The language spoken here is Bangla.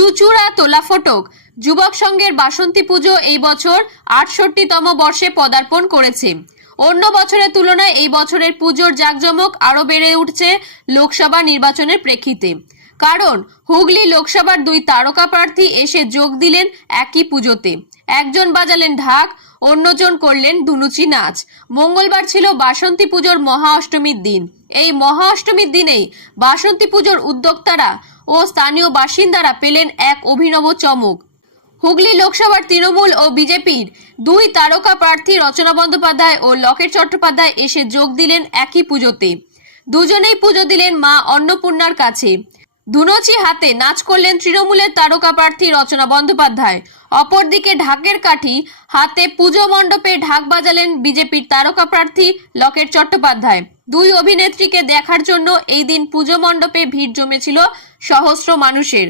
চুচুড়া তোলা ফটক যুবক সংঘের বাসন্তী পুজো এই বছর ৬৮তম বর্ষে পদার্পণ করেছে। অন্য বছরের তুলনায় এই বছরের পুজোর জাঁকজমক আরো বেড়ে উঠছে লোকসভা নির্বাচনের প্রেক্ষিতে। কারণ হুগলি লোকসভার 2 তারকা প্রার্থী এসে যোগ দিলেন একই পুজোতে। একজন বাজালেন ঢাক, অন্যজন করলেন ধুনুচি নাচ। মঙ্গলবার ছিল বাসন্তী পুজোর মহা অষ্টমীর দিন। এই মহা অষ্টমীর দিনেই বাসন্তী পুজোর উদ্যোক্তারা ও স্থানীয় বাসিন্দারা পেলেন এক অভিনব চমক। হুগলি লোকসভার তৃণমূল ও বিজেপির 2 তারকা প্রার্থী রচনা বন্দ্যোপাধ্যায় ও লকেট চট্টোপাধ্যায় এসে যোগ দিলেন একই পুজোতে। দুজনেই পুজো দিলেন মা অন্নপূর্ণার কাছে। ধুনুচি হাতে নাচ করলেন তৃণমূলের তারকা প্রার্থী রচনা বন্দ্যোপাধ্যায়। অপরদিকে ঢাকের কাঠি হাতে পুজো মণ্ডপে ঢাক বাজালেন বিজেপির তারকা প্রার্থী লকেট চট্টোপাধ্যায়। 2 অভিনেত্রীকে দেখার জন্য এই দিন পুজো মণ্ডপে ভিড় জমেছিল সহস্র মানুষের।